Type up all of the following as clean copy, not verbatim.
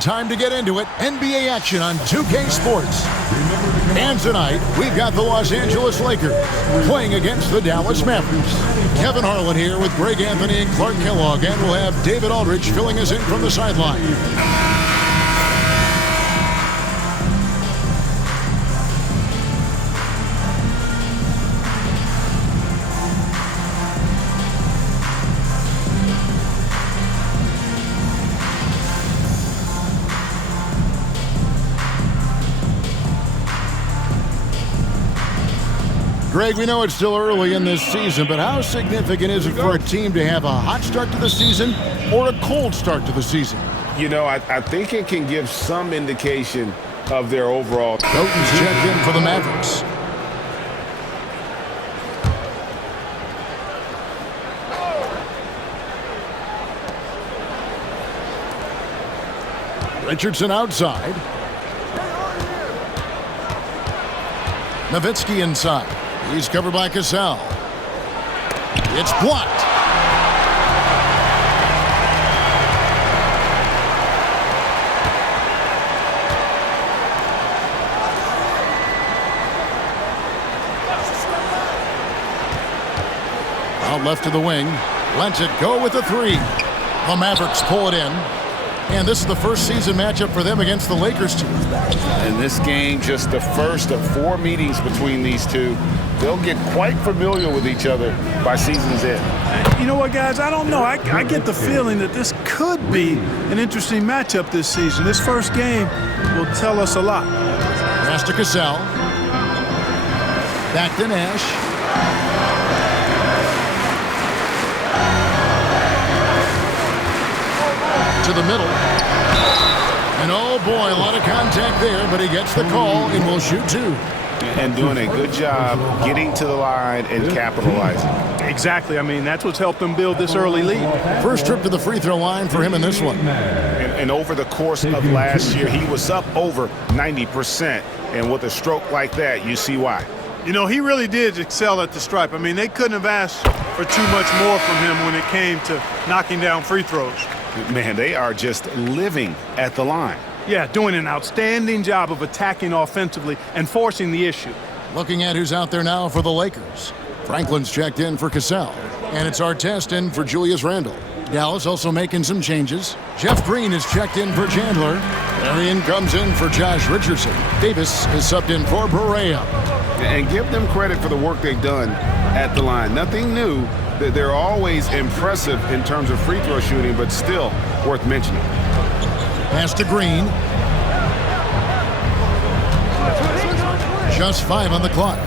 time to get into it. NBA action on 2K Sports. And tonight, we've got the Los Angeles Lakers playing against the Dallas Mavericks. Kevin Harlan here with Greg Anthony and Clark Kellogg, and we'll have David Aldridge filling us in from the sideline. Greg, we know it's still early in this season, but how significant is it for a team to have a hot start to the season or a cold start to the season? You know, I think it can give some indication of their overall. Doughton's checked in for the Mavericks. Richardson outside. Nowitzki inside. He's covered by Cassell. It's blocked. Out left to the wing. Lets it go with a three. The Mavericks pull it in. And this is the first season matchup for them against the Lakers team. In this game, just the first of 4 meetings between these two. They'll get quite familiar with each other by season's end. You know what, guys? I don't know. I get the feeling that this could be an interesting matchup this season. This first game will tell us a lot. Pass to Cassell. Back to Nash. To the middle. And oh boy, a lot of contact there, but he gets the call and will shoot two. And doing a good job getting to the line and capitalizing. Exactly. I mean, that's what's helped them build this early lead. First trip to the free throw line for him in this one. And over the course of last year, he was up over 90%. And with a stroke like that, you see why. You know, he really did excel at the stripe. I mean, they couldn't have asked for too much more from him when it came to knocking down free throws. Man, they are just living at the line. Yeah, doing an outstanding job of attacking offensively and forcing the issue. Looking at who's out there now for the Lakers. Franklin's checked in for Cassell. And it's Artest in for Julius Randle. Dallas also making some changes. Jeff Green is checked in for Chandler. Arian comes in for Josh Richardson. Davis is subbed in for Berea. And give them credit for the work they've done at the line. Nothing new. They're always impressive in terms of free throw shooting, but still worth mentioning. Pass to Green. Just 5 on the clock.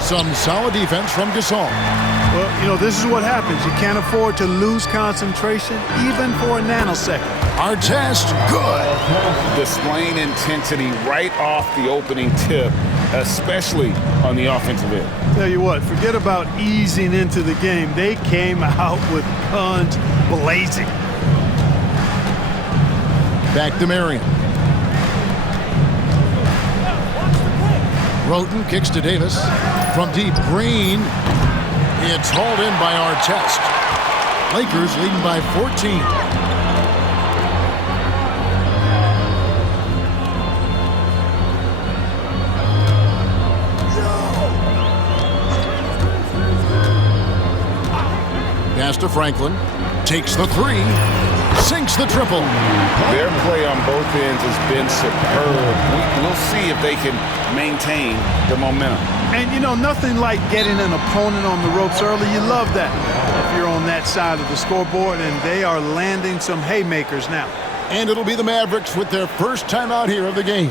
Some solid defense from Gasol. Well, you know, this is what happens. You can't afford to lose concentration, even for a nanosecond. Artest, good. Displaying intensity right off the opening tip, especially on the offensive end. Tell you what, forget about easing into the game. They came out with guns blazing. Back to Marion. Roten kicks to Davis. From deep, Green. It's hauled in by Artest. Lakers leading by 14. Pass to Franklin. Takes the three. Sinks the triple. Their play on both ends has been superb. We'll see if they can maintain the momentum. And, you know, nothing like getting an opponent on the ropes early. You love that if you're on that side of the scoreboard, and they are landing some haymakers now. And it'll be the Mavericks with their first time out here of the game.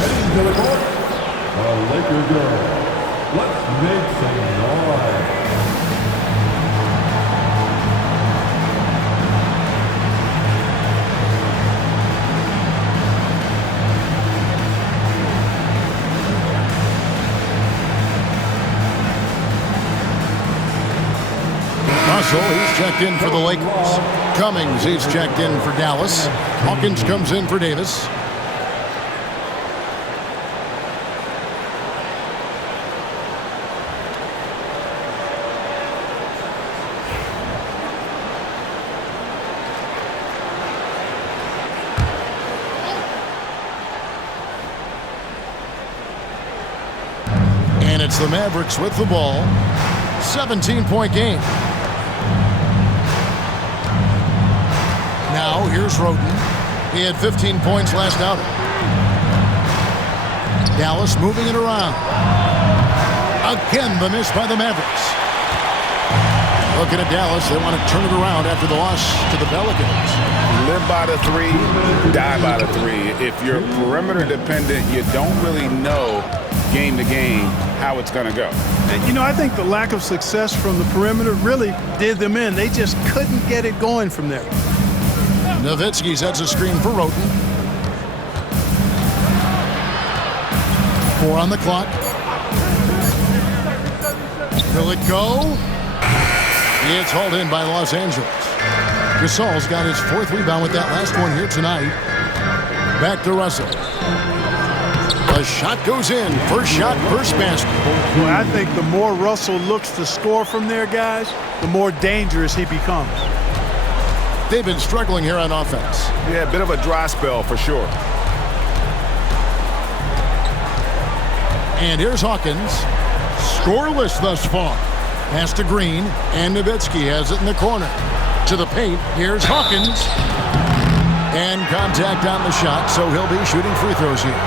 Heading to the court, the Laker girls. Let's make some noise. He's checked in for the Lakers. Cummings, he's checked in for Dallas. Hawkins comes in for Davis. it's the Mavericks with the ball. 17-point game. Now, here's Roden. He had 15 points last outing. Dallas moving it around. Again, the miss by the Mavericks. Looking at Dallas, they want to turn it around after the loss to the Pelicans. Live by the three, die by the three. If you're perimeter dependent, you don't really know game to game how it's going to go. And, you know, I think the lack of success from the perimeter really did them in. They just couldn't get it going from there. Nowitzki sets a screen for Roden. 4 on the clock. Will it go? It's hauled in by Los Angeles. Gasol's got his 4th rebound with that last one here tonight. Back to Russell. The shot goes in. First shot, first basket. Well, I think the more Russell looks to score from there, guys, the more dangerous he becomes. They've been struggling here on offense. Yeah, a bit of a dry spell for sure. And here's Hawkins. Scoreless thus far. Pass to Green, and Nowitzki has it in the corner. To the paint, here's Hawkins. And contact on the shot, so he'll be shooting free throws here.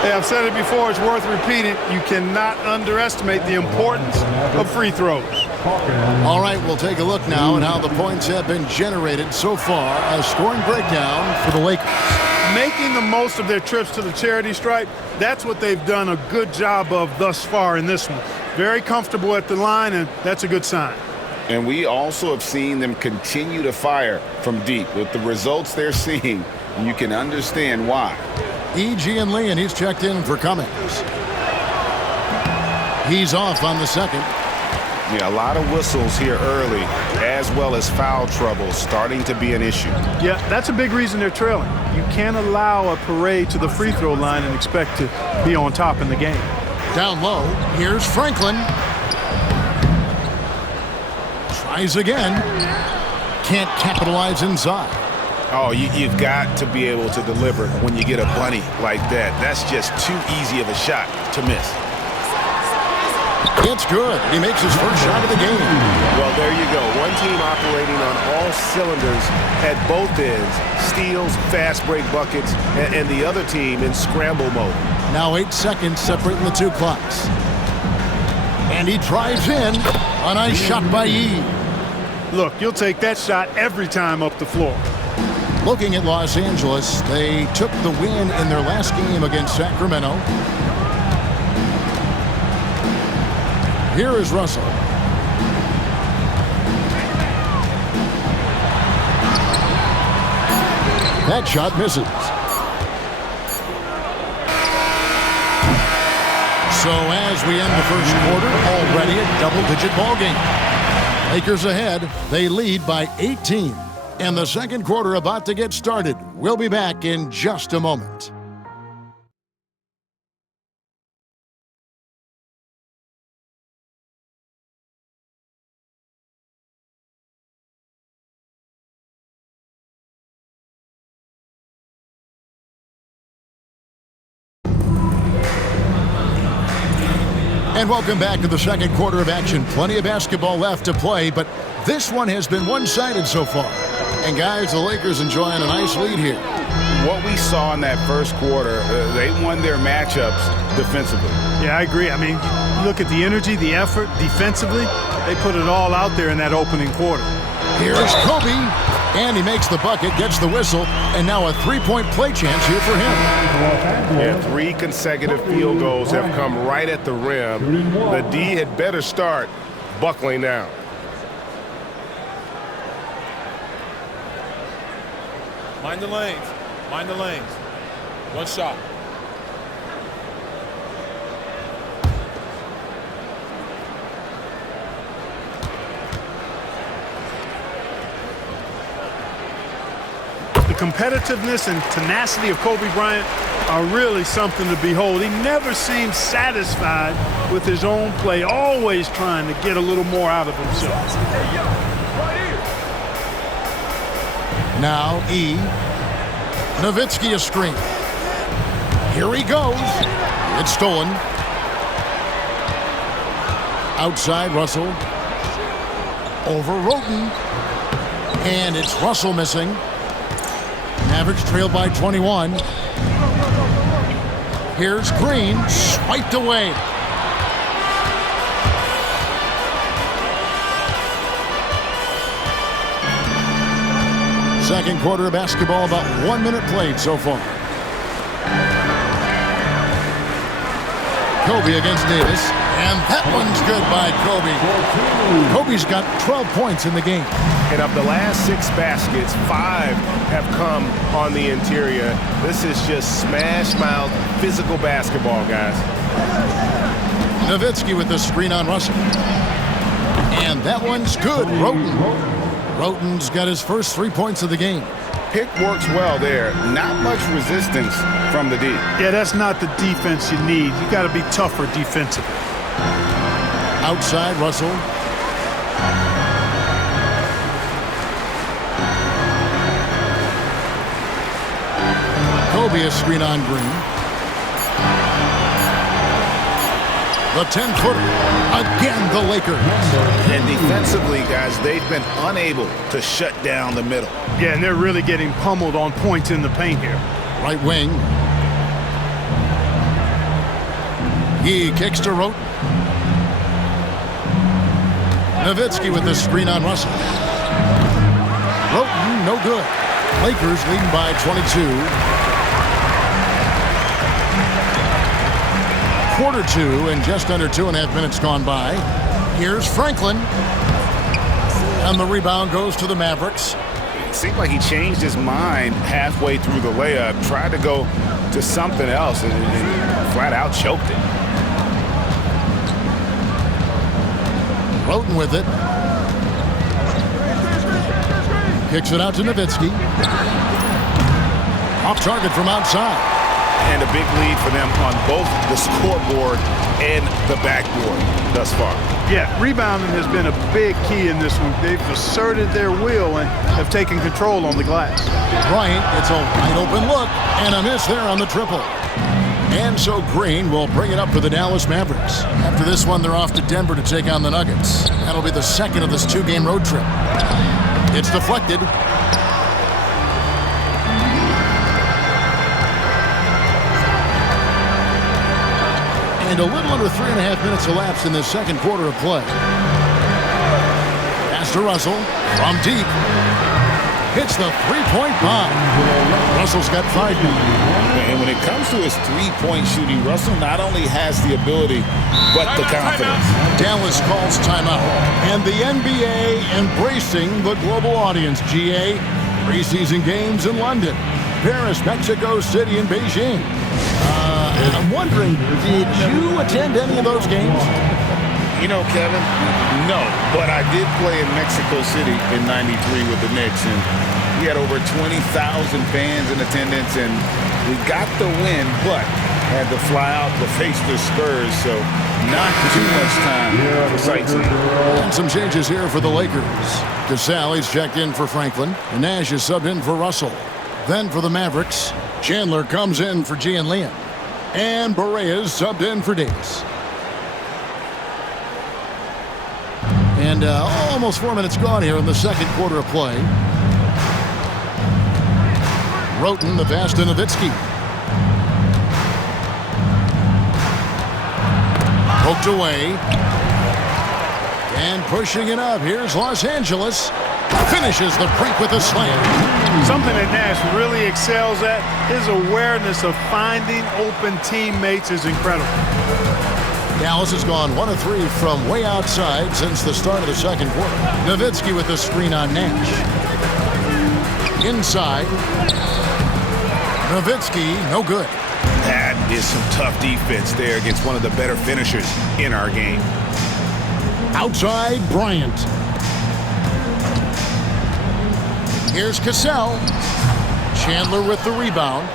Hey, I've said it before, it's worth repeating. You cannot underestimate the importance of free throws. All right, we'll take a look now at how the points have been generated so far. A scoring breakdown for the Lakers. Making the most of their trips to the charity stripe, that's what they've done a good job of thus far in this one. Very comfortable at the line, and that's a good sign. And we also have seen them continue to fire from deep. With the results they're seeing, you can understand why. E.G. and Lee, and he's checked in for Cummings. He's off on the second. Yeah, a lot of whistles here early, as well as foul trouble starting to be an issue. Yeah, that's a big reason they're trailing. You can't allow a parade to the free throw line and expect to be on top in the game. Down low, here's Franklin. Tries again. Can't capitalize inside. Oh, you've got to be able to deliver when you get a bunny like that. That's just too easy of a shot to miss. It's good. He makes his first shot of the game. Well, there you go. One team operating on all cylinders at both ends. Steals, fast break buckets, and the other team in scramble mode. Now 8 seconds separating the two clocks. And he drives in. A nice shot by Yee. Look, you'll take that shot every time up the floor. Looking at Los Angeles, they took the win in their last game against Sacramento. Here is Russell. That shot misses. So as we end the first quarter, already a double-digit ball game. Lakers ahead. They lead by 18. And the second quarter about to get started. We'll be back in just a moment. And welcome back to the second quarter of action. Plenty of basketball left to play, but this one has been one-sided so far. And guys, the Lakers enjoying a nice lead here. What we saw in that first quarter, they won their matchups defensively. Yeah, I agree. I mean, look at the energy, the effort defensively. They put it all out there in that opening quarter. Here's Kobe, and he makes the bucket, gets the whistle, and now a three-point play chance here for him. Yeah, 3 consecutive field goals have come right at the rim. The D had better start buckling down. Mind the lanes. Mind the lanes. One shot. The competitiveness and tenacity of Kobe Bryant are really something to behold. He never seems satisfied with his own play, always trying to get a little more out of himself. Now E. Nowitzki a screen. Here he goes. It's stolen. Outside, Russell. Over Roten. And it's Russell missing. Mavericks trailed by 21. Here's Green, swiped away. Second quarter of basketball, about 1 minute played so far. Kobe against Davis, and that one's good by Kobe. Kobe's got 12 points in the game. And of the last 6 baskets, 5 have come on the interior. This is just smash-mouth, physical basketball, guys. Nowitzki with the screen on Russell. And that one's good. Roten's got his first 3 points of the game. Pick works well there. Not much resistance from the D. Yeah, that's not the defense you need. You got to be tougher defensively. Outside, Russell. Kobe a screen on Green. The 10-footer. Again, the Lakers. And defensively, guys, they've been unable to shut down the middle. Yeah, and they're really getting pummeled on points in the paint here. Right wing. He kicks to Roten. Nowitzki with the screen on Russell. Roten, no good. Lakers leading by 22. Quarter 2 and just under 2.5 minutes gone by. Here's Franklin. And the rebound goes to the Mavericks. It seemed like he changed his mind halfway through the layup, tried to go to something else, and flat out choked it. Roten with it. Kicks it out to Nowitzki. Off target from outside. And a big lead for them on both the scoreboard and the backboard thus far. Yeah, rebounding has been a big key in this one. They've asserted their will and have taken control on the glass. Bryant, it's a wide open look, and a miss there on the triple. And so Green will bring it up for the Dallas Mavericks. After this one, they're off to Denver to take on the Nuggets. That'll be the second of this 2-game road trip. It's deflected. And a little under 3.5 minutes elapsed in the second quarter of play. Pass to Russell from deep. Hits the three-point bomb. Russell's got 5 now. And when it comes to his three-point shooting, Russell not only has the ability, but the confidence. Dallas calls timeout. And the NBA embracing the global audience, GA. Preseason games in London, Paris, Mexico City, and Beijing. I'm wondering, did you attend any of those games? You know, Kevin, no, but I did play in Mexico City in '93 with the Knicks, and we had over 20,000 fans in attendance, and we got the win, but had to fly out to face the Spurs, so not too much time for sightseeing. And some changes here for the Lakers. Cassell, he's checked in for Franklin, and Nash is subbed in for Russell. Then for the Mavericks, Chandler comes in for Gian Liam, and Barea is subbed in for Davis. And almost 4 minutes gone here in the second quarter of play. Roten, the pass to Nowitzki. Poked away. And pushing it up. Here's Los Angeles. Finishes the creep with a slam. Something that Nash really excels at, his awareness of finding open teammates is incredible. Dallas has gone 1 of 3 from way outside since the start of the second quarter. Nowitzki with the screen on Nash. Inside. Nowitzki, no good. That is some tough defense there against one of the better finishers in our game. Outside, Bryant. Here's Cassell. Chandler with the rebound.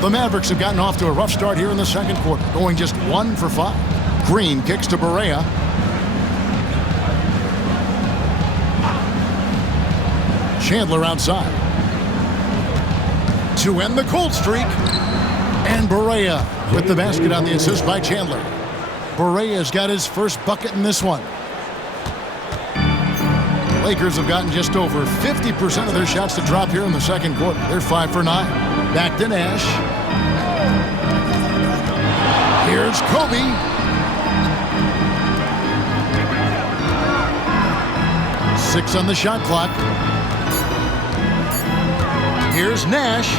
The Mavericks have gotten off to a rough start here in the second quarter, going just 1 for 5. Green kicks to Barea. Chandler outside. To end the cold streak. And Barea with the basket on the assist by Chandler. Berea's got his first bucket in this one. Lakers have gotten just over 50% of their shots to drop here in the second quarter. They're 5 for 9. Back to Nash. Here's Kobe. Six on the shot clock. Here's Nash.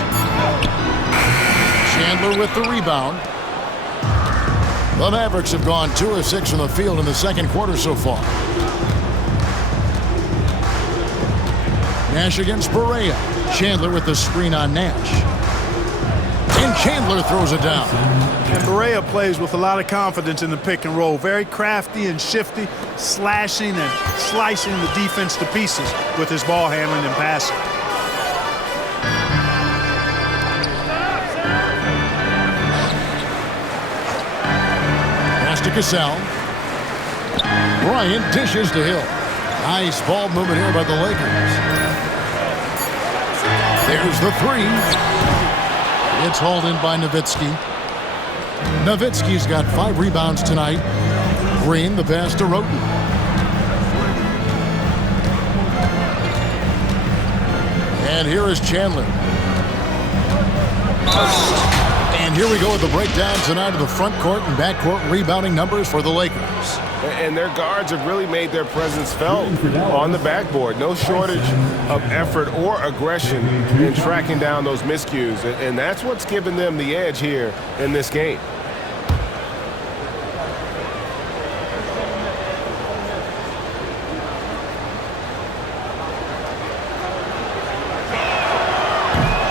Chandler with the rebound. The Mavericks have gone 2 of 6 from the field in the second quarter so far. Nash against Barea. Chandler with the screen on Nash. And Chandler throws it down. And Barea plays with a lot of confidence in the pick and roll. Very crafty and shifty, slashing and slicing the defense to pieces with his ball handling and passing. Pass to Cassell. Bryant dishes to Hill. Nice ball movement here by the Lakers. There's the three. It's hauled in by Nowitzki. Nowitzki's got 5 rebounds tonight. Green the pass to Roten. And here is Chandler. And here we go with the breakdown tonight of the front court and back court rebounding numbers for the Lakers. And their guards have really made their presence felt on the backboard. No shortage of effort or aggression in tracking down those miscues. And that's what's given them the edge here in this game.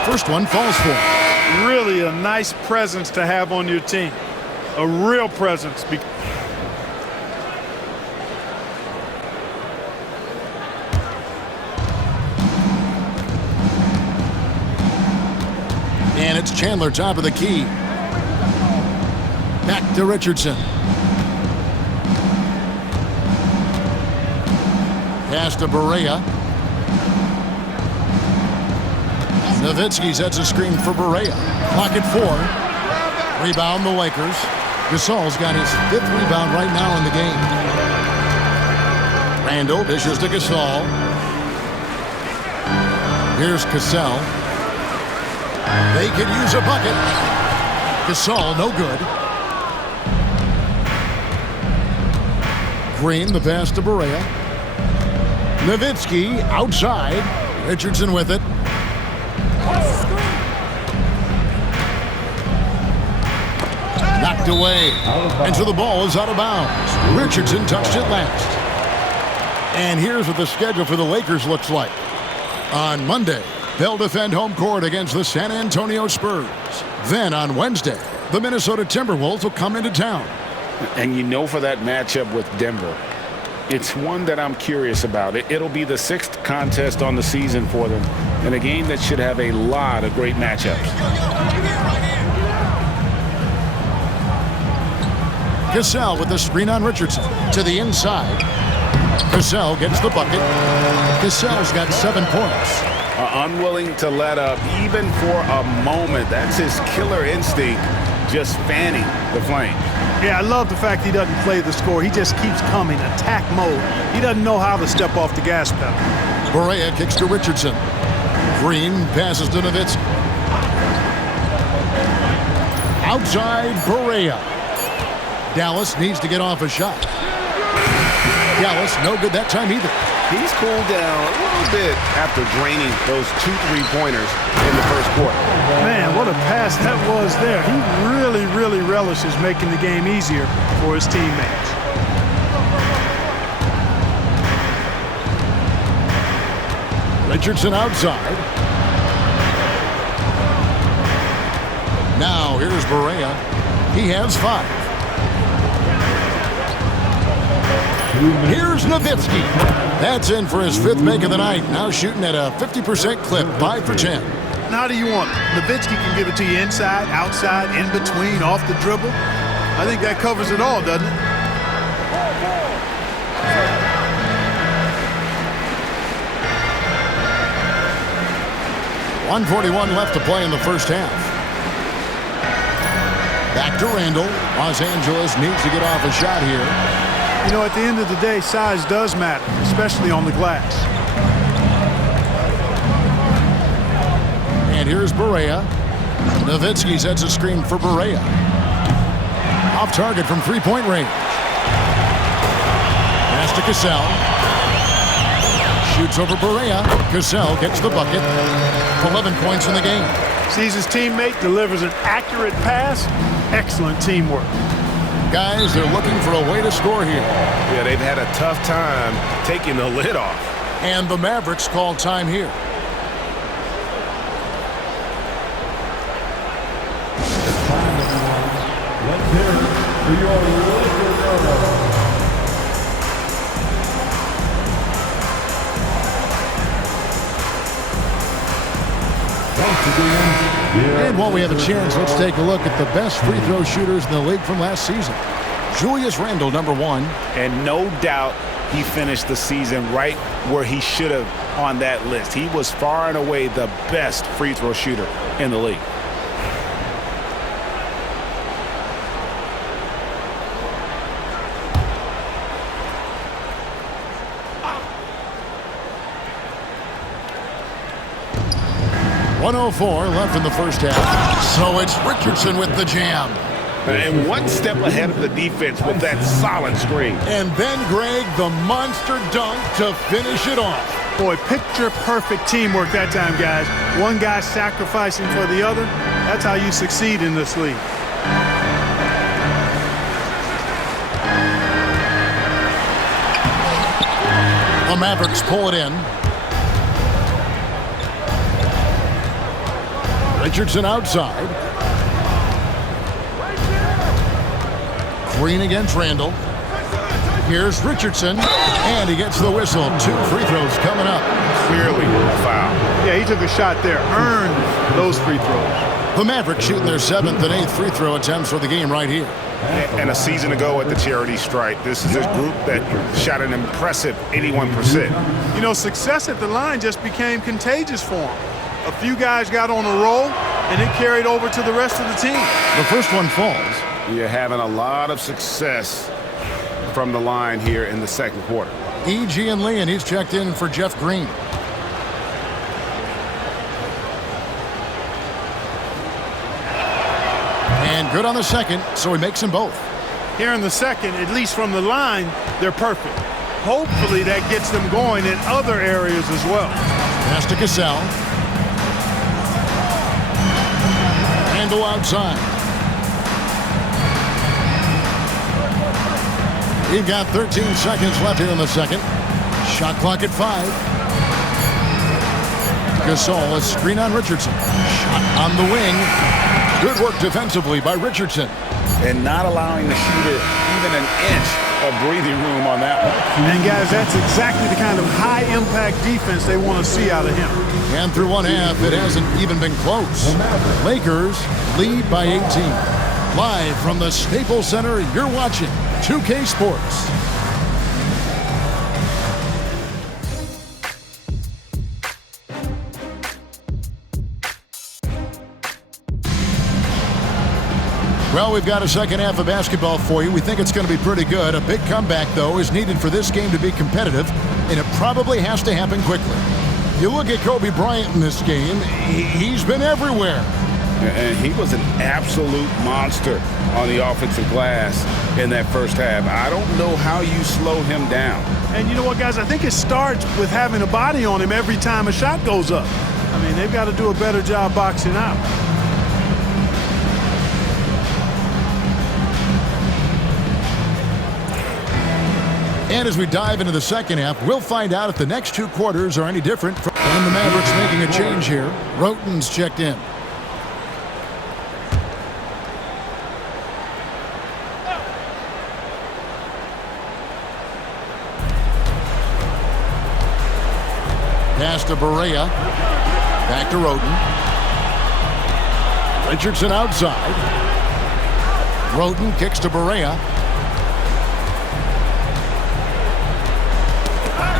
First one falls for him. Really a nice presence to have on your team. A real presence. And it's Chandler top of the key. Back to Richardson. Pass to Barea. Nowitzki sets a screen for Barea. Clock at 4. Rebound the Lakers. Gasol's got his 5th rebound right now in the game. Randall dishes to Gasol. Here's Cassell. They could use a bucket. Gasol, no good. Green, the pass to Barea. Nowitzki outside. Richardson with it. Knocked away. And so the ball is out of bounds. Richardson touched it last. And here's what the schedule for the Lakers looks like. On Monday, they'll defend home court against the San Antonio Spurs. Then on Wednesday, the Minnesota Timberwolves will come into town. And you know, for that matchup with Denver, it's one that I'm curious about. It'll be the 6th contest on the season for them, and a game that should have a lot of great matchups. Cassell with the screen on Richardson. To the inside. Cassell gets the bucket. Cassell's got 7 points. Unwilling to let up even for a moment. That's his killer instinct, just fanning the flame. Yeah, I love the fact he doesn't play the score. He just keeps coming, attack mode. He doesn't know how to step off the gas pedal. Barea kicks to Richardson. Green passes to Nowitzki. Outside Barea. Dallas needs to get off a shot. Dallas no good that time either. He's cooled down a little bit after draining those 2 3-pointers in the first quarter. Man, what a pass that was there. He really relishes making the game easier for his teammates. Richardson outside. Now here's Barea. He has 5. Here's Nowitzki. That's in for his 5th make of the night. Now shooting at a 50% clip, 5 for 10. How do you want it? Nowitzki can give it to you inside, outside, in between, off the dribble. I think that covers it all, doesn't it? .141 left to play in the first half. Back to Randall. Los Angeles needs to get off a shot here. You know, at the end of the day, size does matter, especially on the glass. And here's Barea. Nowitzki sets a screen for Barea. Off target from three-point range. Pass to Cassell. Shoots over Barea. Cassell gets the bucket. 11 points in the game. Sees his teammate, delivers an accurate pass. Excellent teamwork. Guys, they're looking for a way to score here. Yeah, they've had a tough time taking the lid off. And the Mavericks call time here. It's time, everyone. Let's hear it for your Laker girls. Once again, And while we have a chance, let's take a look at the best free throw shooters in the league from last season. Julius Randle, number 1. And no doubt he finished the season right where he should have on that list. He was far and away the best free throw shooter in the league. .104 left in the first half. So it's Richardson with the jam. And one step ahead of the defense with that solid screen. And then Greg, the monster dunk to finish it off. Boy, picture-perfect teamwork that time, guys. One guy sacrificing for the other. That's how you succeed in this league. The Mavericks pull it in. Richardson outside. Green against Randall. Here's Richardson, and he gets the whistle. 2 free throws coming up. Clearly a foul. Yeah, he took a shot there, earned those free throws. The Mavericks shooting their 7th and 8th free throw attempts for the game right here. And a season ago at the charity stripe, this is a group that shot an impressive 81%. You know, success at the line just became contagious for him. A few guys got on a roll, and it carried over to the rest of the team. The first one falls. You're having a lot of success from the line here in the second quarter. E.G. and Lee, and he's checked in for Jeff Green. And good on the second, so he makes them both. Here in the second, at least from the line, they're perfect. Hopefully that gets them going in other areas as well. Pass to Cassell. Randall outside. We've got 13 seconds left here in the second. Shot clock at 5. Gasol, a screen on Richardson. Shot on the wing. Good work defensively by Richardson. And not allowing the shooter even an inch of breathing room on that one. And guys, that's exactly the kind of high-impact defense they want to see out of him. And through one half, it hasn't even been close. Lakers lead by 18. Live from the Staples Center, you're watching 2K Sports. Well, we've got a second half of basketball for you. We think it's going to be pretty good. A big comeback, though, is needed for this game to be competitive, and it probably has to happen quickly. You look at Kobe Bryant in this game, he's been everywhere. And he was an absolute monster on the offensive glass in that first half. I don't know how you slow him down. And you know what, guys? I think it starts with having a body on him every time a shot goes up. I mean, they've got to do a better job boxing out. And as we dive into the second half, we'll find out if the next 2 quarters are any different. And the Mavericks making a change here. Roten's checked in. Pass to Barea. Back to Roten. Richardson outside. Roten kicks to Barea.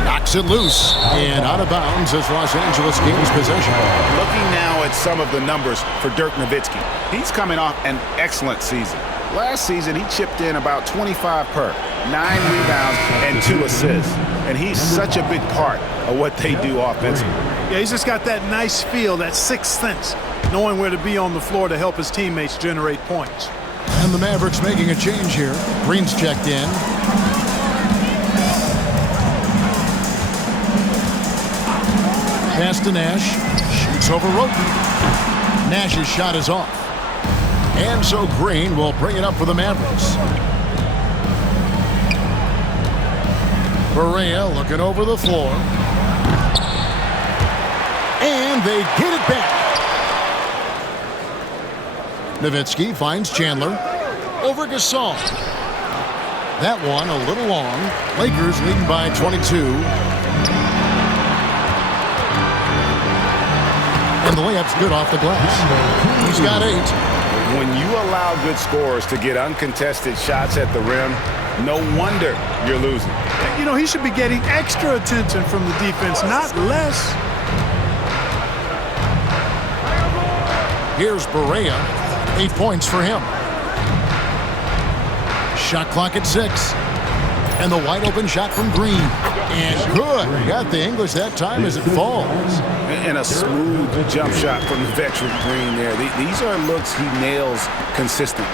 Knocked Knocks it loose and out of bounds as Los Angeles gains possession. Looking now at some of the numbers for Dirk Nowitzki. He's coming off an excellent season. Last season, he chipped in about 25 per, 9 rebounds, and 2 assists. And he's such a big part of what they do offensively. Yeah, he's just got that nice feel, that sixth sense, knowing where to be on the floor to help his teammates generate points. And the Mavericks making a change here. Green's checked in. Pass to Nash. Shoots over Roten. Nash's shot is off. And so Green will bring it up for the Mavericks. Barea looking over the floor. And they get it back. Nowitzki finds Chandler. Over Gasol. That one a little long. Lakers leading by 22. And the layup's good off the glass. He's got 8. When you allow good scorers to get uncontested shots at the rim, no wonder you're losing. You know, he should be getting extra attention from the defense, not less. Here's Barea. 8 points for him. Shot clock at 6. And the wide open shot from Green. And good. Got the English that time as it falls. And a smooth jump shot from the veteran Green there. These are looks he nails consistently.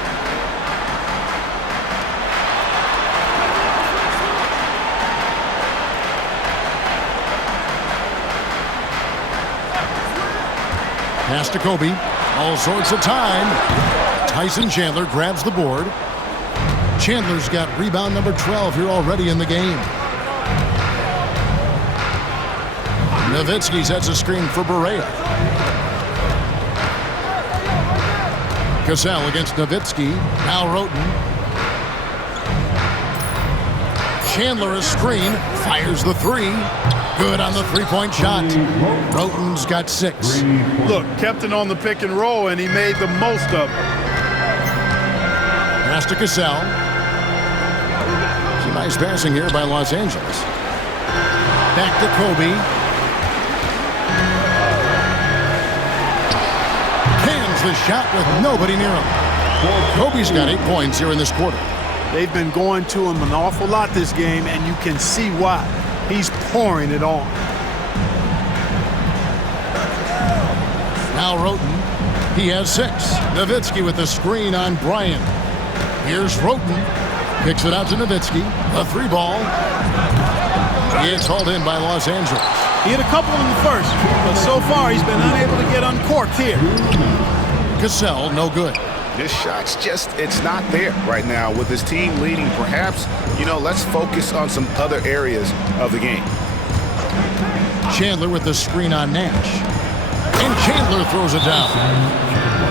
Pass to Kobe. All sorts of time. Tyson Chandler grabs the board. Chandler's got rebound number 12 here already in the game. Nowitzki sets a screen for Barea. Cassell against Nowitzki. Now Roten. Chandler a screen. Fires the 3. Good on the three-point shot. Roten's got 6. Look, kept it on the pick and roll, and he made the most of it. Pass to Cassell. Some nice passing here by Los Angeles. Back to Kobe. Cans the shot with nobody near him. Kobe's got 8 points here in this quarter. They've been going to him an awful lot this game, and you can see why. He's pouring it on. Now Roten. He has 6. Nowitzki with the screen on Bryant. Here's Roten. Kicks it out to Nowitzki. A 3 ball. It's hauled in by Los Angeles. He had a couple in the first, but so far he's been unable to get uncorked here. Cassell, no good. This shot's just, it's not there right now with his team leading. Perhaps, let's focus on some other areas of the game. Chandler with the screen on Nash. And Chandler throws it down.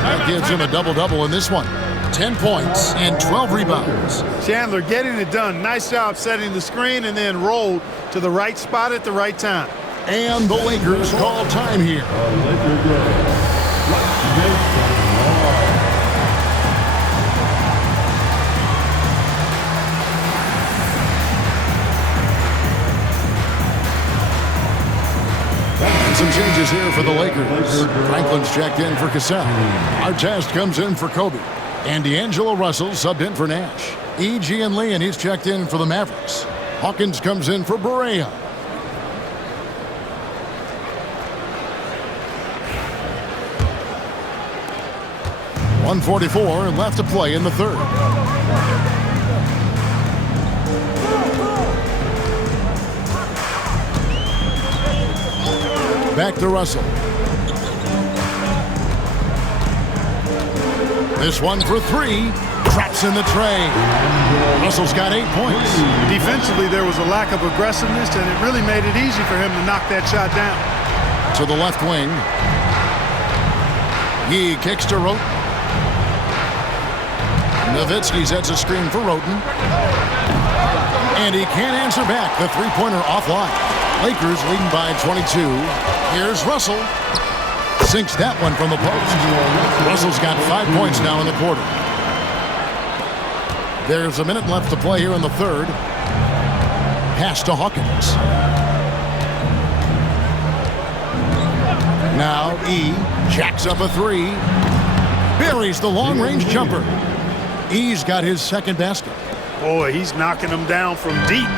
That gives him a double-double in this one. 10 points and 12 rebounds. Chandler getting it done. Nice job setting the screen and then rolled to the right spot at the right time. And the Lakers call time here. Some changes here for the Lakers. Franklin's checked in for Cassell. Artest comes in for Kobe. And D'Angelo Russell subbed in for Nash. E.G. and Lee, and he's checked in for the Mavericks. Hawkins comes in for Barea. .144 left to play in the third. Back to Russell. This one for 3. Traps in the tray. Russell's got 8 points. Defensively, there was a lack of aggressiveness, and it really made it easy for him to knock that shot down. To the left wing. He kicks to Roten. Nowitzki sets a screen for Roten. And he can't answer back. The three-pointer offline. Lakers leading by 22. Here's Russell. Sinks that one from the post. Russell's got 5 points now in the quarter. There's a minute left to play here in the third. Pass to Hawkins. Now E jacks up a three. Buries the long-range jumper. E's got his second basket. Boy, he's knocking them down from deep.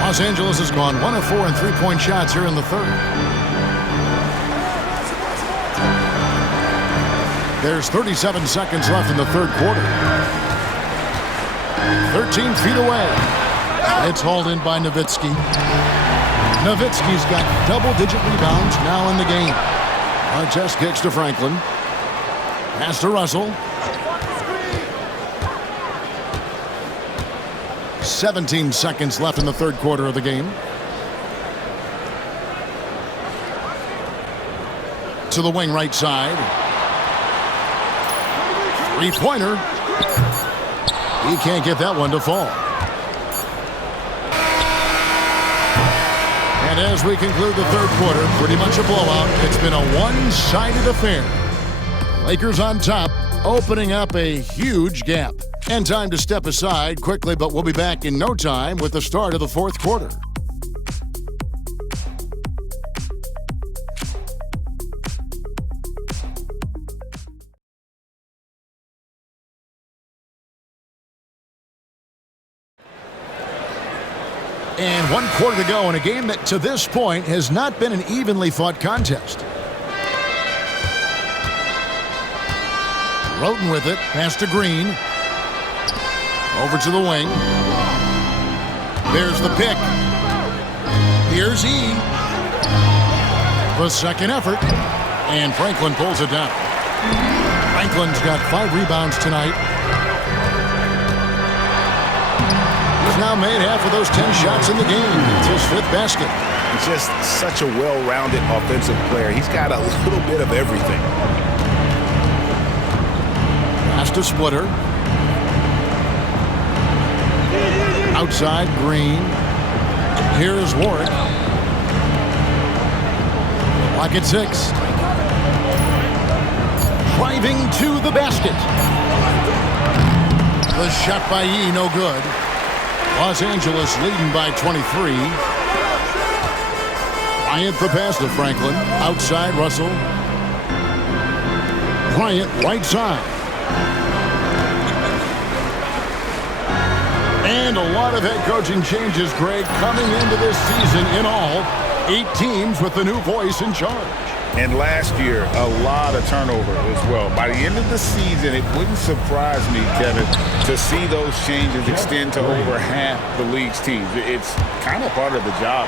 Los Angeles has gone 1 of 4 in three-point shots here in the third. There's 37 seconds left in the third quarter. 13 feet away. It's hauled in by Nowitzki. Nowitzki's got double-digit rebounds now in the game. Artest kicks to Franklin. Pass to Russell. 17 seconds left in the third quarter of the game. To the wing right side. Three-pointer. He can't get that one to fall. And as we conclude the third quarter, pretty much a blowout. It's been a one-sided affair. Lakers on top, opening up a huge gap. And time to step aside quickly, but we'll be back in no time with the start of the fourth quarter. And 1 quarter to go in a game that to this point has not been an evenly fought contest. Roten with it, pass to Green. Over to the wing. There's the pick. Here's E. The second effort. And Franklin pulls it down. Franklin's got 5 rebounds tonight. He's now made half of those 10 shots in the game. It's his 5th basket. He's just such a well-rounded offensive player. He's got a little bit of everything. Pass to Splitter. Outside, Green. Here's Warwick. Clock at 6. Driving to the basket. The shot by E, no good. Los Angeles leading by 23. Bryant the pass to Franklin. Outside, Russell. Bryant right side. And a lot of head coaching changes, Greg, coming into this season. In all, 8 teams with the new voice in charge. And last year, a lot of turnover as well. By the end of the season, it wouldn't surprise me, Kevin, to see those changes extend to over half the league's teams. It's kind of part of the job.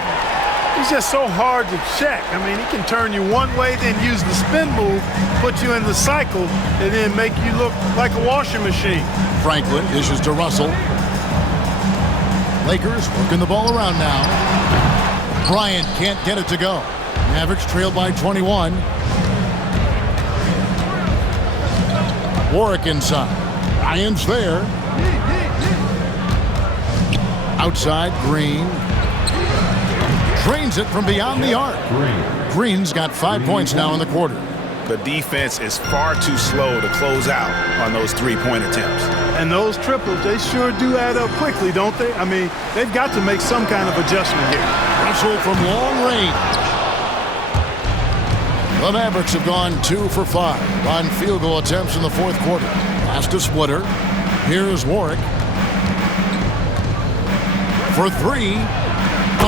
He's just so hard to check. I mean, he can turn you one way, then use the spin move, put you in the cycle, and then make you look like a washing machine. Franklin dishes to Russell. Lakers working the ball around now. Bryant can't get it to go. Mavericks trail by 21. Warwick inside. Bryant's there. Outside, Green. Drains it from beyond the arc. Green's got 5 points now in the quarter. The defense is far too slow to close out on those three-point attempts. And those triples, they sure do add up quickly, don't they? I mean, they've got to make some kind of adjustment here. Russell from long range. The Mavericks have gone 2 for 5 on field goal attempts in the fourth quarter. Pass to Splitter. Here's Warwick. For 3.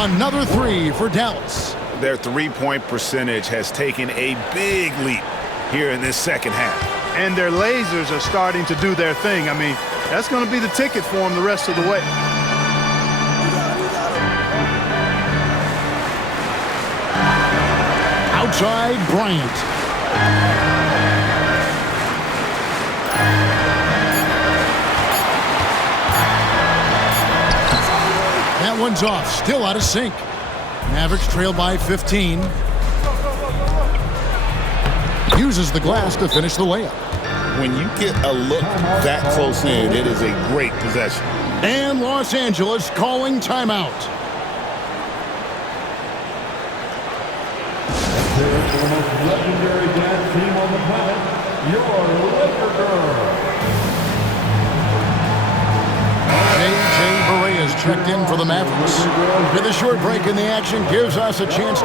Another 3 for Dallas. Their three-point percentage has taken a big leap here in this second half. And their lasers are starting to do their thing. I mean, that's going to be the ticket for them the rest of the way. Outside, Bryant. That one's off, still out of sync. Mavericks trail by 15. Uses the glass to finish the layup. When you get a look that close in, it is a great possession. And Los Angeles calling timeout. Here's the most legendary dance team on the planet, your Laker girl. J.J. Barea is checked in for the Mavericks. With a short break in the action gives us a chance.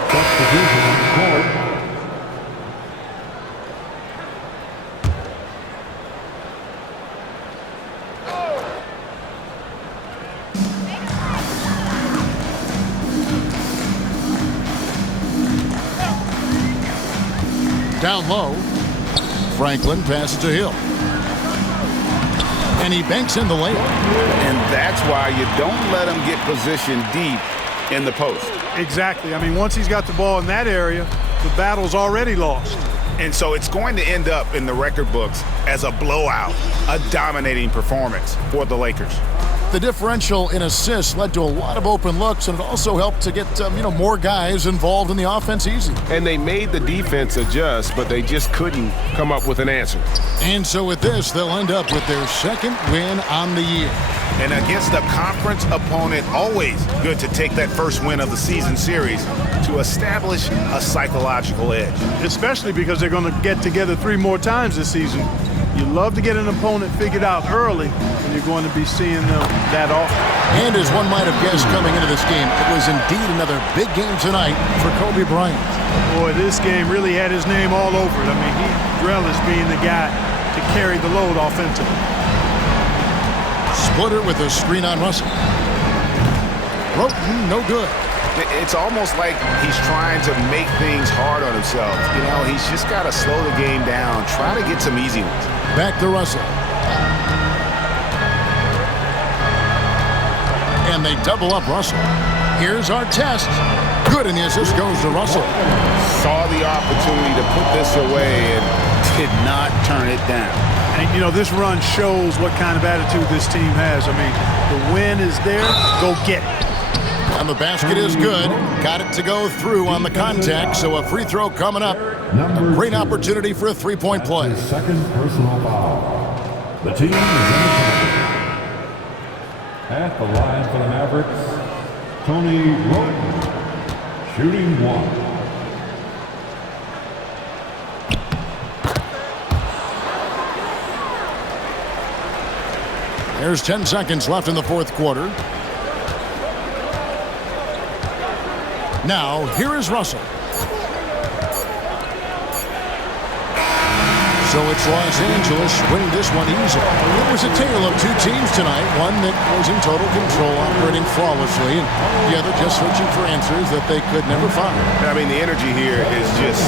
Down low. Franklin passes to Hill. And he banks in the layup. And that's why you don't let him get positioned deep in the post. Exactly. I mean, once he's got the ball in that area, the battle's already lost. And so it's going to end up in the record books as a blowout, a dominating performance for the Lakers. The differential in assists led to a lot of open looks, and it also helped to get more guys involved in the offense easy. And they made the defense adjust, but they just couldn't come up with an answer. And so with this, they'll end up with their second win on the year. And against a conference opponent, always good to take that first win of the season series to establish a psychological edge. Especially because they're going to get together 3 more times this season. You love to get an opponent figured out early, and you're going to be seeing them that often. And as one might have guessed coming into this game, it was indeed another big game tonight for Kobe Bryant. Boy, this game really had his name all over it. I mean, he relished being the guy to carry the load offensively. Splitter with a screen on Russell. Broken, no good. It's almost like he's trying to make things hard on himself. He's just got to slow the game down, try to get some easy ones. Back to Russell. And they double up Russell. Here's our test. Good, and the assist goes to Russell. Saw the opportunity to put this away and did not turn it down. And, this run shows what kind of attitude this team has. I mean, the win is there. Go get it. And the basket is good. Got it to go through on the contact, so a free throw coming up. A great opportunity for a three-point play. Second personal foul. The team is in the penalty. At the line for the Mavericks, Tony Roden, shooting 1. There's 10 seconds left in the fourth quarter. Now, here is Russell. So it's Los Angeles winning this one easily. It was a tale of 2 teams tonight. One that was in total control, operating flawlessly, and the other just searching for answers that they could never find. I mean, the energy here is just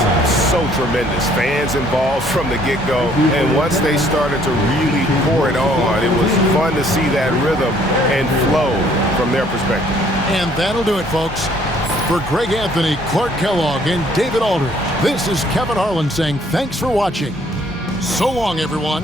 so tremendous. Fans involved from the get-go, and once they started to really pour it on, it was fun to see that rhythm and flow from their perspective. And that'll do it, folks. For Greg Anthony, Clark Kellogg, and David Aldridge, this is Kevin Harlan saying thanks for watching. So long, everyone.